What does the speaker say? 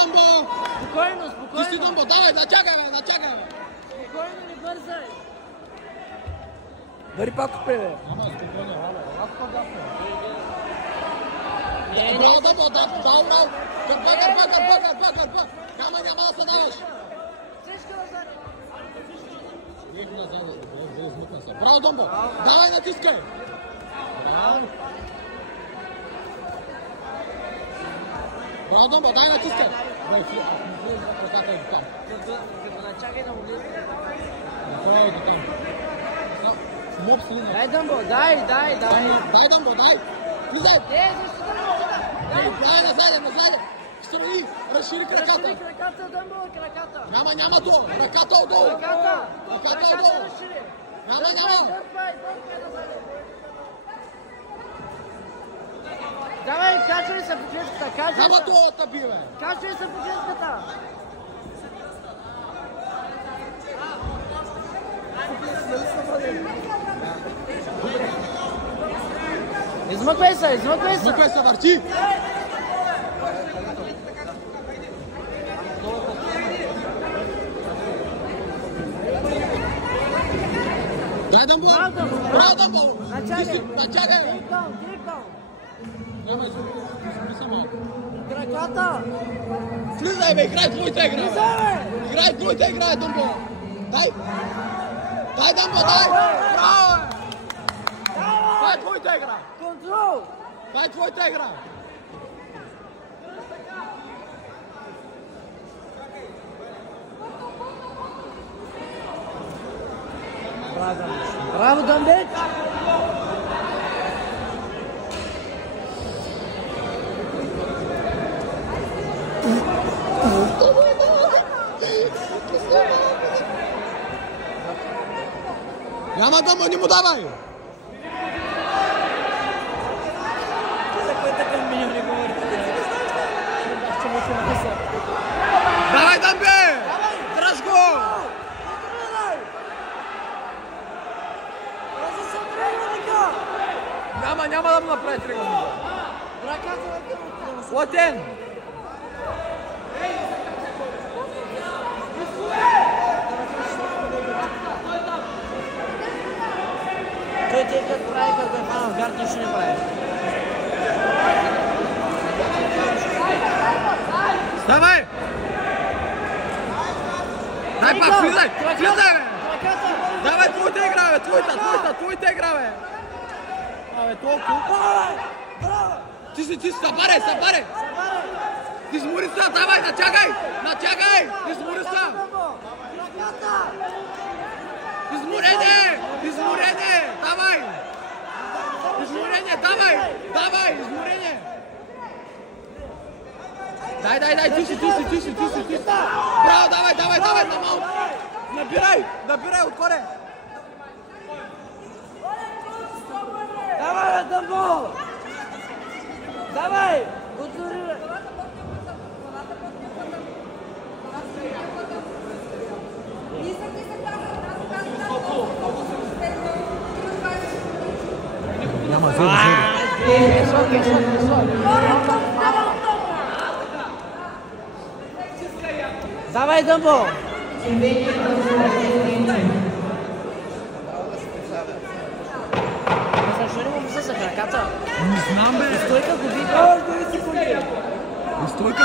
Дъмбо! Спокойно, спокойно! Ти си Дъмбо, давай, начакай, бе! Спокойно, не бързай! Дари пак отпре, бе! Ама, спокойно, браво, Дъмбо, браво! Гърба! Няма да се даваш! Всичко назад! Нищо назад, да измъкна се. Браво, Дъмбо! Давай, натискай! Браво, Дъмбо, дай натискай! Бей, ръката е до там. Чакай да му влезе. Ръката е до там. Моп си линия. Дай, Дъмбо, дай! Дай, Дъмбо, дай! Влизай! Защо Дъмбо? Дай назад! Строи! Разшири краката! Разшири краката, Дъмбо, краката! Няма то! Ръката отдолу! Краката отдолу! разшири! Няма! Дърпай назад! Давай, качвай се по чешката, качвай Няма се! то отъби, бе! Качвай се по чешката! Измъквай се! Измъквай се, върти! Дай, Дъмбо! Браво, Дъмбо! Начакай! Начакай! Директно! Няма, измъкни се малко. Краката! Влизай, бе, играй твоята игра! Играй твоята игра, Дъмбо! Дай, Дъмбо, дай! Браво, бе! Това е твоята игра! Контрол! Това е твоята игра! Браво, Дъмбет! Няма, Дъмбо, не му давай! Давай, Дъмбе! Дръж го! Няма да му направи тръгване. Латен! Той те като прави, като е пана в гард, нищо не прави. Давай! Дай пак, влизай, бе! Давай, твоята игра, бе, твоята игра, бе! Абе, толкова! Ти си, събаре! Измори се, давай, начакай! Измори се! Изморене! Давай! Изморене! Дай, ти си! Браво, давай, на малко! Набирай, отгоре! Давай, Дъмбо! Давай! Контролирай! Няма, Давай, Дъмбо! Защо не му мисля за краката? Не знам, бе! Стойка го вика! Стойка